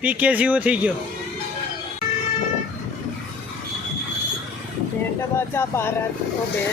PK જેવો થઈ ગયો. પેટ બચા ભારત તો બે.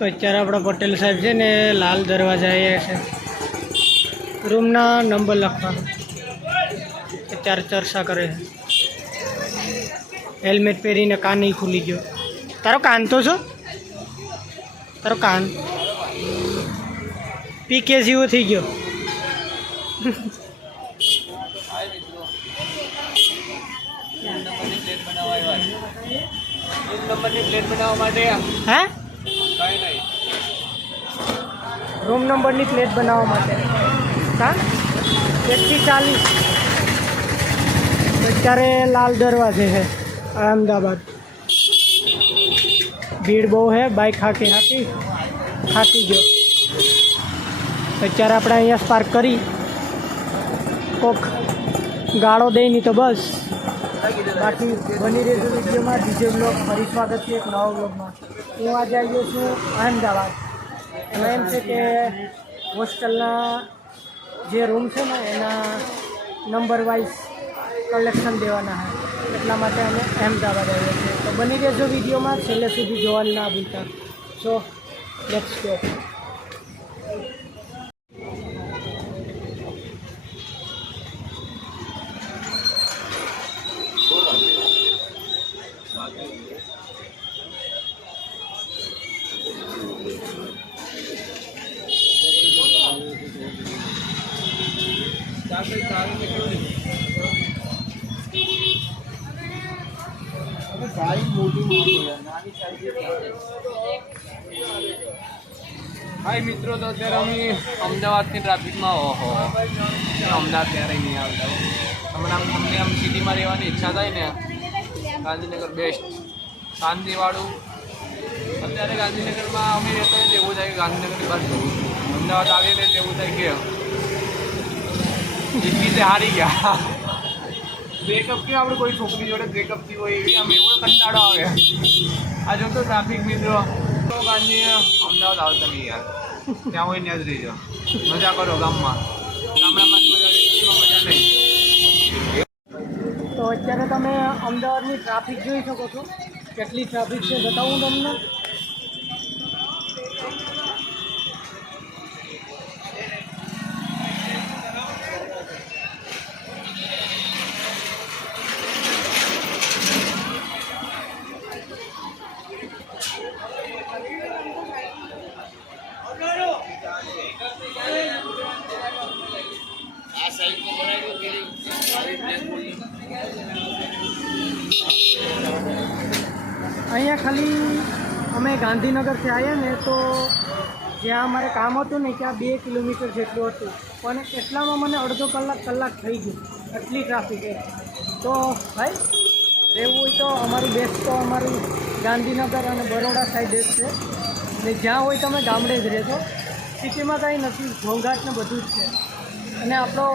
તો અત્યારે આપણા પટેલ સાહેબ છે ને લાલ દરવાજા આવ્યા છે રૂમના નંબર લખવા. અત્યારે ચર્ચા કરે છે. હેલ્મેટ પહેરીને કાન નહીં ખુલી ગયો. તારો કાન તો છો, તારો કાન પીકે જેવો થઈ ગયો. હે રૂમ નંબરની પ્લેટ બનાવવા માટે હા 140. અત્યારે લાલ દરવાજે છે અहमदाबाद. ભીડ બહુ છે. બાઇક થાકી ગયો. અત્યારે આપણે અહીંયા પાર્ક કરી કોક ગાળો દઈ નહીં તો બસ. બાકી બની રહેશે વિડીયોમાં. ડીજે બ્લોગ ફરી સ્વાગત છે એક નવા બ્લોગમાં. હું આજે આવ્યો છું અहमदाबाद. એમાં એમ છે કે હોસ્ટેલના જે રૂમ છે ને એના નંબર વાઇઝ કલેક્શન દેવાના છે. એટલા માટે અમે અहमदाबाद આવ્યા છીએ. તો બની રહેજો વિડીયોમાં, છેલ્લે સુધી જોવાનું ના ભૂલતા. So let's go. हाय मित्रों, तो અત્યારે અમે અમદાવાદની ટ્રાફિકમાં અમદાવાદ ત્યારે નહીં આવતા. તમને આમ સિટીમાં રહેવાની ઈચ્છા થાય ને, ગાંધીનગર બેસ્ટ, શાંતિવાળું. અત્યારે ગાંધીનગરમાં અમે રહેતા હોય એવું થાય કે ગાંધીનગરની બહાર જવું. અમદાવાદ આવીએ ને એવું થાય કે જિંદગીથી હારી ગયા. બ્રેકઅપ કે આપણે કોઈ છોકરી જોડે બ્રેકઅપ થયું હોય એવી આમ એવો કંટાળો આવે. આ જો તો ટ્રાફિક મિત્રો તો ગાંધી અમદાવાદ આવતા નહીં યાર. ત્યાં હોય ત્યાં જ રહીજો, મજા કરો ગામમાં. ગામડામાં મજા નહીં. તો અત્યારે તમે અમદાવાદની ટ્રાફિક જોઈ શકો છો. કેટલી ટ્રાફિક છે બતાવું તમને. અહીંયા ખાલી અમે ગાંધીનગરથી આવ્યા ને તો જ્યાં અમારે કામ હતું ને ત્યાં 2 કિલોમીટર જેટલું હતું, પણ એટલામાં મને અડધો કલાક થઈ ગયું. એટલી ટ્રાફિક છે. તો ભાઈ રહેવું હોય તો અમારું બેસ્ટ તો અમારું ગાંધીનગર અને બરોડા સાઈડ જ છે. ને જ્યાં હોય તમે ગામડે જ રહેશો. સિટીમાં કંઈ નથી, ઘોંઘાટ ને બધું જ છે. અને આપણો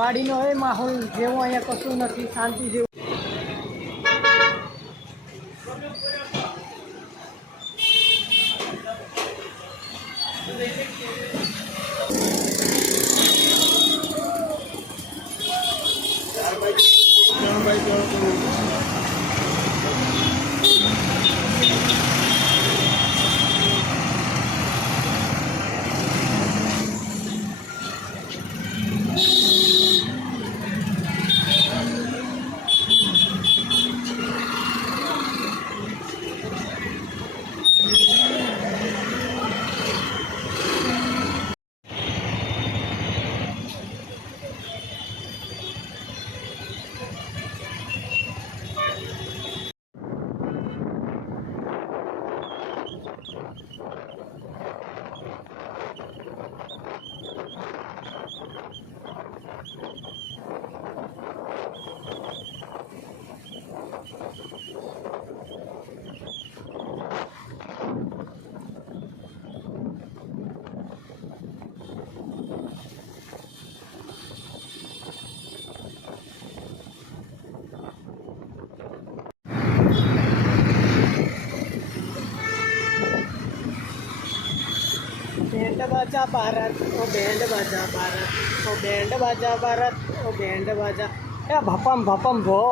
વાડીનો એ માહોલ જેવું અહીંયા કશું નથી, શાંતિ જેવું. बैंड बाजा भारत ओ बैंड बाजा भारत ओ बैंड बाजा भारत ओ बैंड बाजा ए भपम भो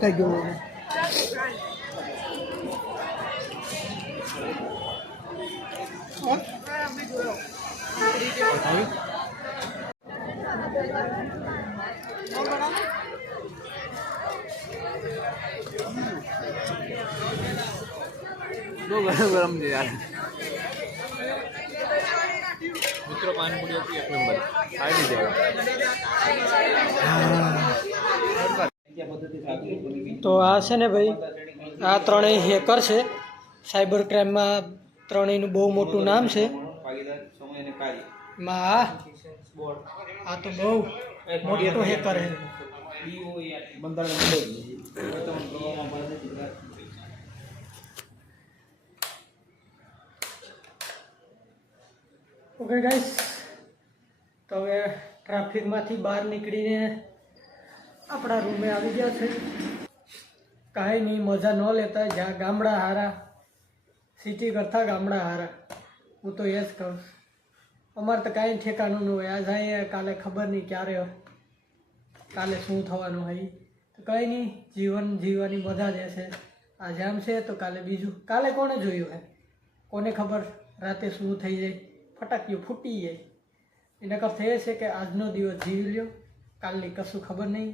થઈ ગયું બહુ ગરમ છે યાર મિત્રો. પાણીપુરી હતી એક નંબર, ખાઈ લીધી. તો આ છે ને ભાઈ, આ ત્રણેય હેકર છે. સાયબર ક્રાઇમમાં ત્રણેયનું બહુ મોટું નામ છે. એમાં આ તો બહુ મોટો હેકર છે. ઓકે ગાઈસ, તો હવે ટ્રાફિકમાંથી બહાર નીકળીને આપણા રૂમે આવી ગયા છે. કાંઈ નહીં, મજા ન લેતા. જ્યાં ગામડા હારા, સિટી કરતાં ગામડા હારા. હું તો એ જ કહું. અમારે તો કાંઈ ઠેકાણું ન હોય. આ જાય કાલે ખબર નહીં ક્યારે હોય, કાલે શું થવાનું હોય. તો કંઈ નહીં, જીવન જીવવાની મજા જ છે. આજે આમ છે તો કાલે બીજું. કાલે કોણે જોયું હે? કોને ખબર રાતે શું થઈ જાય, ફટાકીઓ ફૂટી જાય. એના કરતાં એ છે કે આજનો દિવસ જીવી લ્યો, કાલની કશું ખબર નહીં.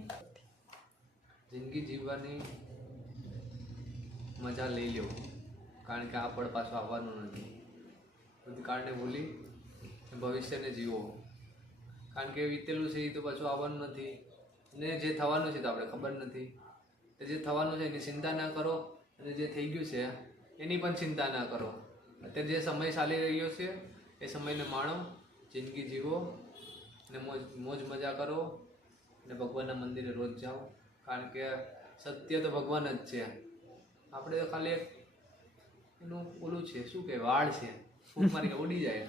જિંદગી જીવવાની મજા લઈ લો, કારણ કે આ પળ પાછું આવવાનું નથી. ભૂતકાળને ભૂલી ભવિષ્યને જીવો, કારણ કે વીતેલું છે એ તો પાછું આવવાનું નથી. અને જે થવાનું છે તો આપણે ખબર નથી. તો જે થવાનું છે એની ચિંતા ના કરો, અને જે થઈ ગયું છે એની પણ ચિંતા ના કરો. અત્યારે જે સમય ચાલી રહ્યો છે એ સમયને માણો, જિંદગી જીવો, અને મોજ મજા કરો, અને ભગવાનના મંદિરે રોજ જાઓ, કારણ કે સત્ય તો ભગવાન જ છે. આપણે તો ખાલી એનું ઓલું છે, શું કે વાળ છે, ફૂટ મારી ઉડી જાય.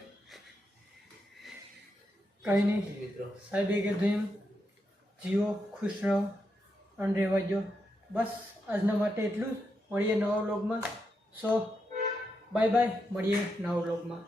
કંઈ નહીં મિત્રો, સાહેબે કીધું એમ જીવો, ખુશ રહો અને રહેવા દો. બસ આજના માટે એટલું જ. મળીએ નવા વ્લોગમાં. સો બાય બાય, મળીએ નવા વ્લોગમાં.